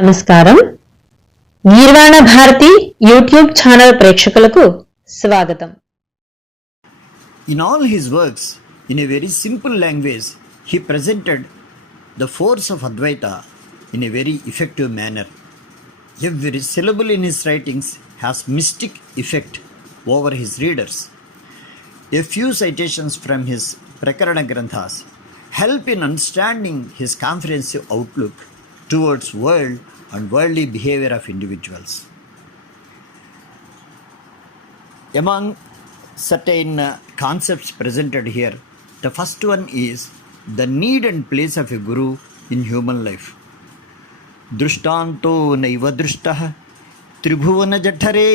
నమస్కారం. గీర్వాణ Bharati YouTube channel ప్రేక్షకులకు స్వాగతం. In all his works, in a very simple language, he presented the force of Advaita in a very effective manner. Every syllable in his writings has mystic effect over his readers. A few citations from his Prakarana Granthas help in understanding his comprehensive outlook towards world and worldly behavior of individuals. Among certain concepts presented here, the first one is the need and place of a guru in human life. Drushtanto naiva drushtah tribhuvana jathare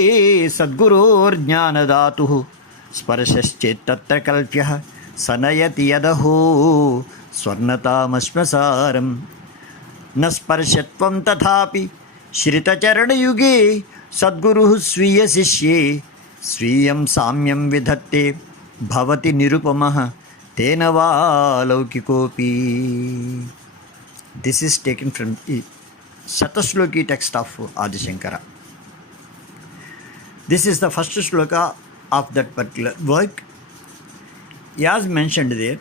sadguror jnanadatuh sparshaschet tatra kalpyah sanayati yadaho swarnatamasmasaram न स्पर्शत्वं तथापि श्रितचरणयुगे सद्गुरुः स्वीयशिष्ये स्वीयं साम्यं विधत्ते भवति निरुपमः तेन वा लौकिकोऽपि. This is taken from the Satashloki text of Adi Shankara. This is the first shloka of that particular work. As mentioned there,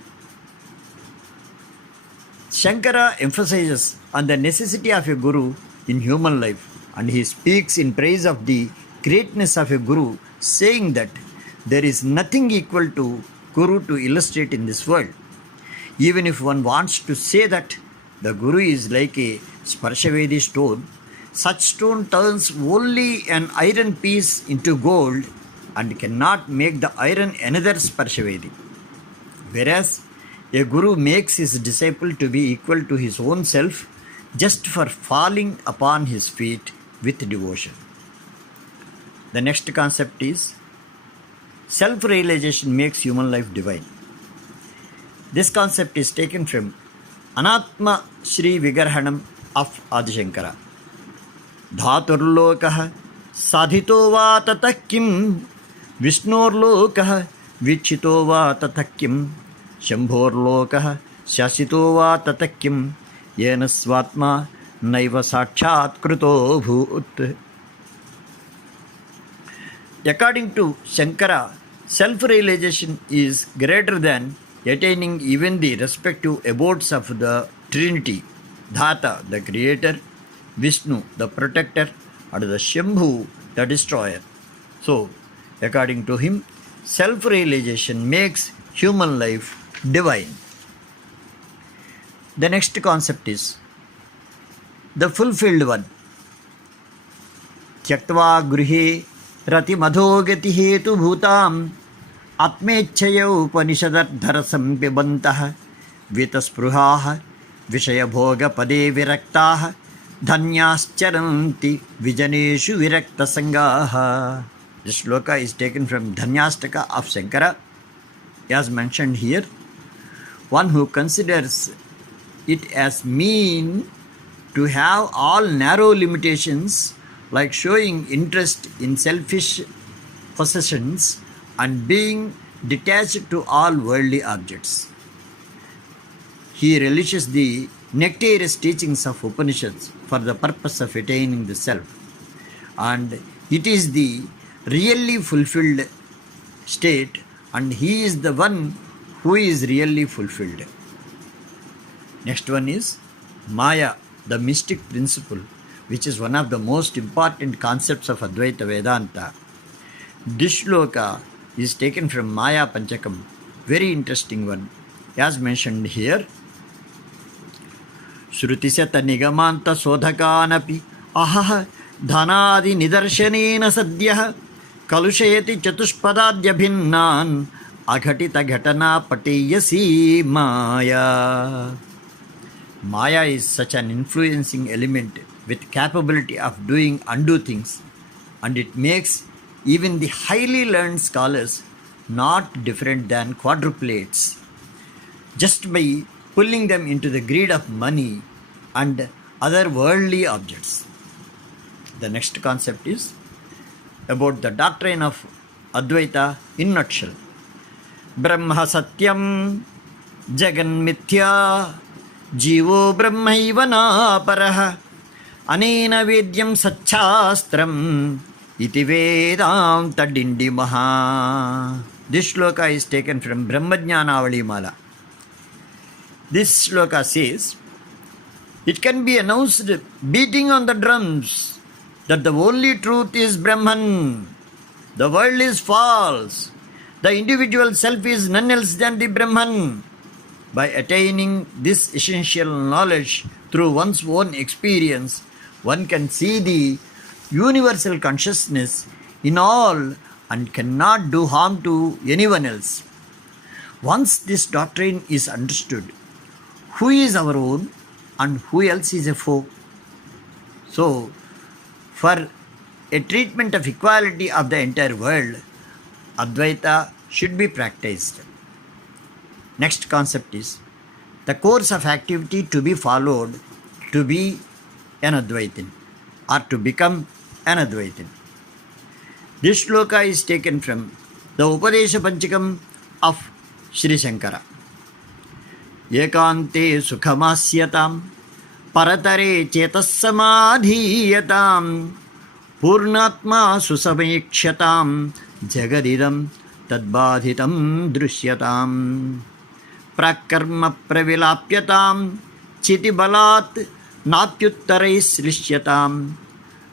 Shankara emphasizes on the necessity of a guru in human life, and he speaks in praise of the greatness of a guru, saying that there is nothing equal to guru to illustrate in this world. Even if one wants to say that the guru is like a Sparshavedi stone, such stone turns only an iron piece into gold and cannot make the iron another Sparshavedi. Whereas a guru makes his disciple to be equal to his own self just for falling upon his feet with devotion. The next concept is self-realization makes human life divine. This concept is taken from Anatma Shri Vigarhanam of Adi Shankara. Dhaturlokah sadhito va tatah kim Vishnurlokah vichito va tatah kim शंभोर्लोकः शासितो वा ततः किं येन स्वात्मा नैव साक्षात् कृतो भूत्. According to Shankara, self-realization is greater than attaining even the respective abodes of the Trinity, Dhata, the creator, Vishnu, the protector, and the Shambhu, the destroyer. So, according to him, self-realization makes human life divine. The next concept is the fulfilled one. Tyaktva gruhe rati madhogati hetu bhutam atmechaya upanishadardharasam pibantah vitaspruhah vishaya bhoga pade viraktah dhanyascharanti vijaneshu virakta sangaha. This shloka is taken from Dhanyastaka of Shankara. As mentioned here, one who considers it as mean to have all narrow limitations, like showing interest in selfish possessions and being detached to all worldly objects. He relishes the nectareous teachings of Upanishads for the purpose of attaining the self, and it is the really fulfilled state, and he is the one who is really fulfilled. Next one is Maya, the mystic principle, which is one of the most important concepts of Advaita Vedanta. This shloka is taken from Maya Panchakam, very interesting one. As mentioned here, Shrutisata Nigamanta Sodhakanapi Aha Dhanadi Nidarshanena Sadyah Kalushayati Chatushpadadya Bhinnan Aghatita Ghatana Pateyasi Maya. Maya is such an influencing element with capability of doing undo things, and it makes even the highly learned scholars not different than quadruplets just by pulling them into the greed of money and other worldly objects. The next concept is about the doctrine of Advaita in nutshell. Brahma Satyam Jagan Mithya Jivo Brahmaiva Naparah Anena Vedyam Satchastram Iti Vedanta Dindimaha. This shloka is taken from Brahmajnanavali Mala. This shloka says, it can be announced beating on the drums that the only truth is Brahman. The world is false. The individual self is none else than the Brahman. By attaining this essential knowledge through one's own experience, one can see the universal consciousness in all and cannot do harm to anyone else. Once this doctrine is understood, who is our own and who else is a foe? So, for a treatment of equality of the entire world, Advaita should be practiced. Next concept is the course of activity to be followed to be an Advaitin or to become an Advaitin. This shloka is taken from the Upadesha Panchakam of Sri Shankara. Ekante sukhamasyatam paratare chetassamadhiyatam purnatma susamayikshatam jagadidam tadbadhitam drusyatam prakarma pravilapyatam chitibalat napyuttarais srishyatam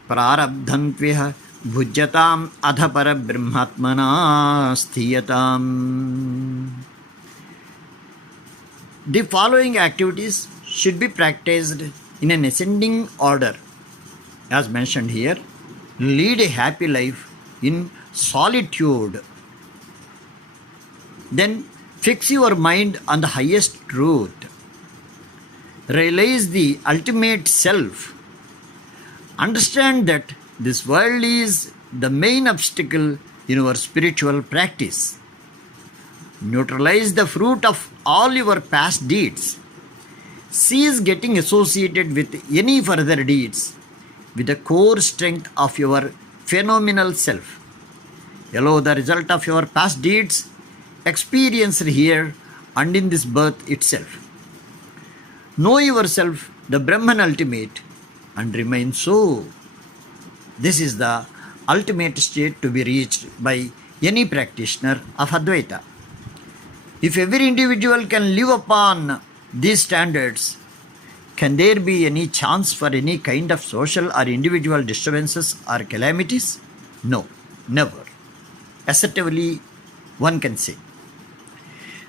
prarabdhantvih bhujyatam adhapara brahmatmana sthiyatam. The following activities should be practiced in an ascending order. As mentioned here, lead a happy life in solitude. Then fix your mind on the highest truth. Realize the ultimate self. Understand that this world is the main obstacle in your spiritual practice. Neutralize the fruit of all your past deeds. Cease getting associated with any further deeds with the core strength of your phenomenal self. Allow the result of your past deeds experienced here and in this birth itself. Know yourself, the Brahman ultimate, and remain so. This is the ultimate state to be reached by any practitioner of Advaita. If every individual can live upon these standards, can there be any chance for any kind of social or individual disturbances or calamities? No, never. Assertively, one can say.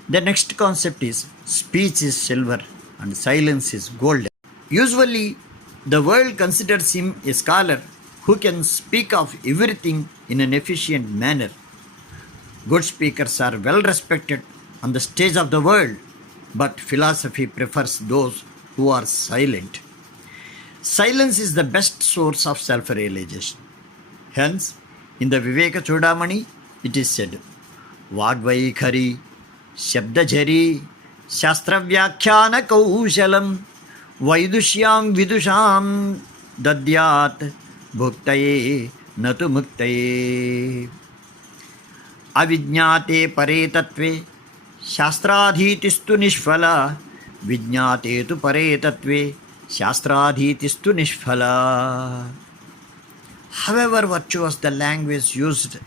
The next concept is speech is silver and silence is gold. Usually, the world considers him a scholar who can speak of everything in an efficient manner. Good speakers are well respected on the stage of the world, but philosophy prefers those who are silent. Silence is the best source of self-realization. Hence, in the Viveka Chudamani, it is said, Vagvaikhari, Shabdajari, Shastravyakhana Kaushalam, Vaidushyam Vidusham Dadyat Bhuktaye Natu Muktaye. Avijñate pare tatve Shastradhitistu nishphala Vijñate tu pare tatve Shastradhitistu nishphala. However virtuous the language used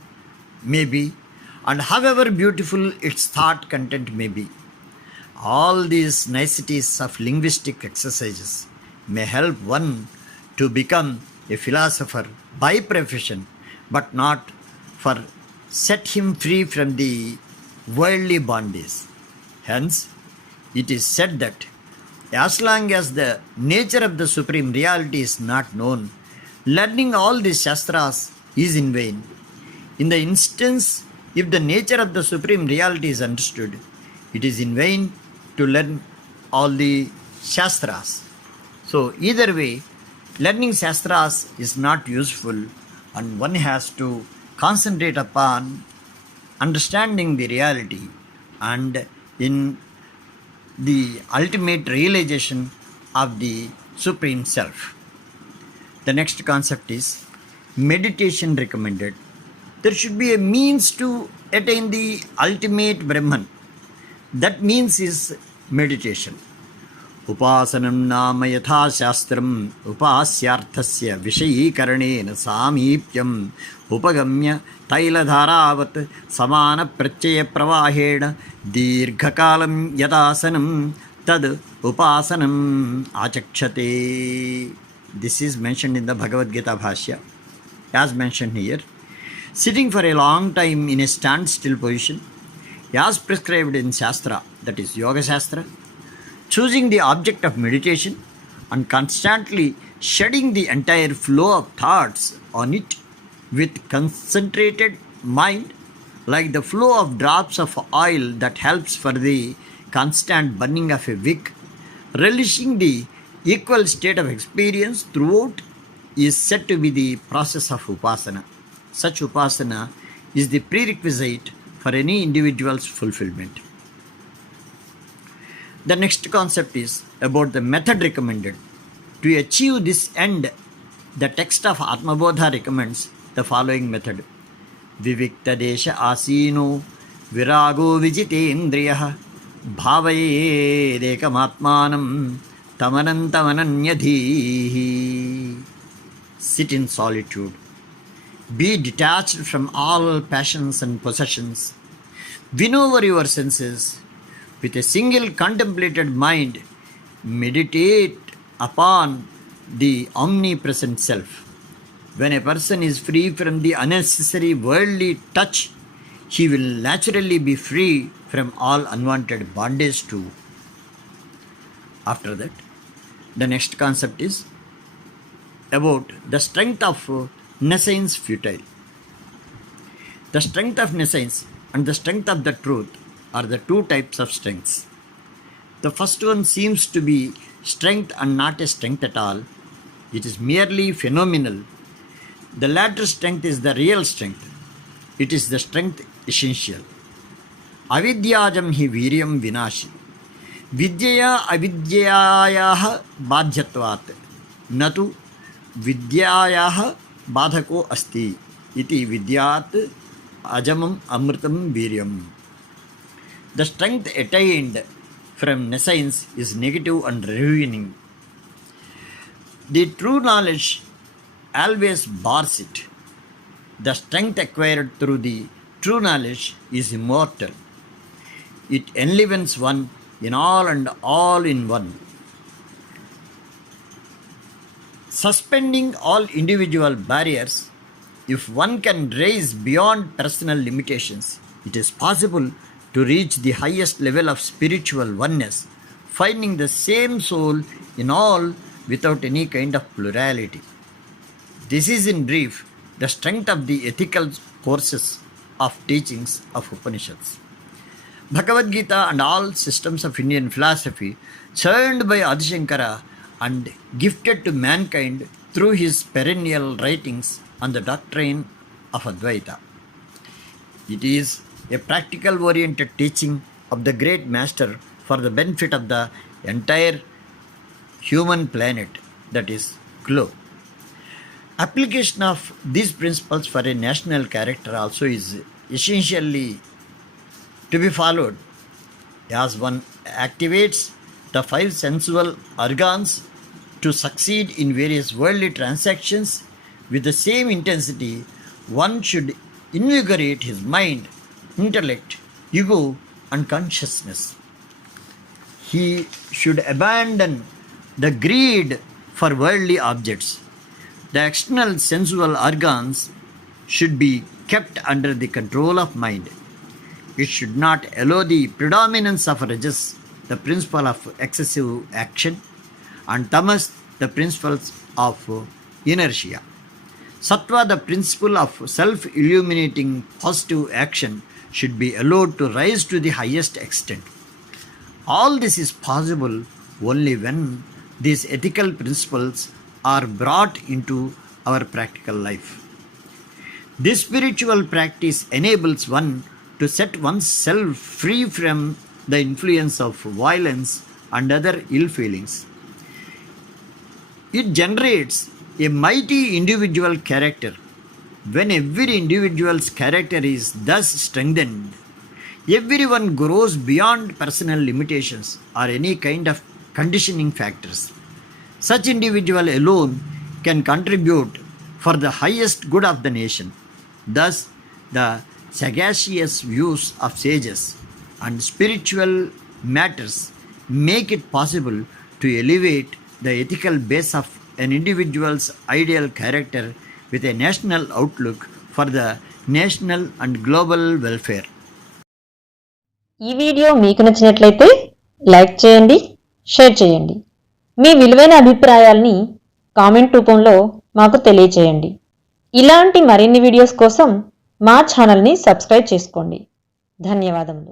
may be, and however beautiful its thought content may be, all these niceties of linguistic exercises may help one to become a philosopher by profession, but not for set him free from the worldly bondage. Hence, it is said that as long as the nature of the Supreme Reality is not known, learning all these Shastras is in vain. In the instance, if the nature of the Supreme Reality is understood, it is in vain to learn all the Shastras. So, either way, learning Shastras is not useful, and one has to concentrate upon understanding the reality and in the ultimate realization of the Supreme Self. The next concept is meditation recommended. There should be a means to attain the ultimate Brahman. That means is meditation. उपासनं नाम यथा शास्त्रम् उपास्यार्थस्य विषयीकरणेन सामीप्यम् उपगम्य तैलधारावत् समानप्रत्ययप्रवाहेण दीर्घकालं यदासनं तद् उपासनम् आचक्षते. This is mentioned in the Bhagavad Gita Bhashya. As mentioned here, sitting for a long time in a standstill position, as prescribed in Shastra, that is Yoga Shastra, choosing the object of meditation and constantly shedding the entire flow of thoughts on it with concentrated mind, like the flow of drops of oil that helps for the constant burning of a wick, relishing the equal state of experience throughout is said to be the process of upasana. Such upasana is the prerequisite for any individual's fulfillment. The next concept is about the method recommended. To achieve this end, the text of Atmabodha recommends the following method. Vivikta desha asino virago vijitendriyah bhavayedekamatmanam tamanantamananyadhihi. Sit in solitude. Be detached from all passions and possessions. Win over your senses. With a single contemplated mind, meditate upon the omnipresent self. When a person is free from the unnecessary worldly touch, he will naturally be free from all unwanted bondage too. After that, the next concept is about the strength of nescience futile. The strength of nescience and the strength of the truth are the two types of strengths. The first one seems to be strength and not a strength at all. It is merely phenomenal. The latter strength is the real strength. It is the strength essential. Avidyajam hi viryam vinashi. Vidyaya avidyayaha badhyatvat. Natu vidyayaha badhako asti. Iti vidyat ajamam amritam viryam. The strength attained from nescience is negative and ruining. The true knowledge always bars it. The strength acquired through the true knowledge is immortal. It enlivens one in all and all in one. Suspending all individual barriers, if one can rise beyond personal limitations, it is possible to reach the highest level of spiritual oneness, finding the same soul in all without any kind of plurality. This is in brief the strength of the ethical courses of teachings of Upanishads. Bhagavad Gita and all systems of Indian philosophy, churned by Adi Shankara and gifted to mankind through his perennial writings on the doctrine of Advaita. It is a practical oriented teaching of the great master for the benefit of the entire human planet, that is, globe. Application of these principles for a national character also is essentially to be followed, as one activates the five sensual organs to succeed in various worldly transactions with the same intensity. One should invigorate his mind, intellect, ego, and consciousness. He should abandon the greed for worldly objects. The external sensual organs should be kept under the control of mind. It should not allow the predominance of rajas, the principle of excessive action, and tamas, the principles of inertia. Sattva, the principle of self-illuminating positive action, should be allowed to rise to the highest extent. All this is possible only when these ethical principles are brought into our practical life. This spiritual practice enables one to set oneself free from the influence of violence and other ill feelings. It generates a mighty individual character. When every individual's character is thus strengthened, everyone grows beyond personal limitations or any kind of conditioning factors. Such individual alone can contribute for the highest good of the nation. Thus, the sagacious views of sages and spiritual matters make it possible to elevate the ethical base of an individual's ideal character with a national outlook for the national and global welfare. ఈ video మీకు నచ్చినట్లయితే like చేయండి, share చేయండి. మీ విలువైన అభిప్రాయాల్ని comment రూపంలో మాకు తెలియచేయండి. ఇలాంటి మరిన్ని వీడియోస్ కోసం మా ఛానల్ని సబ్స్క్రైబ్ చేసుకోండి. ధన్యవాదములు.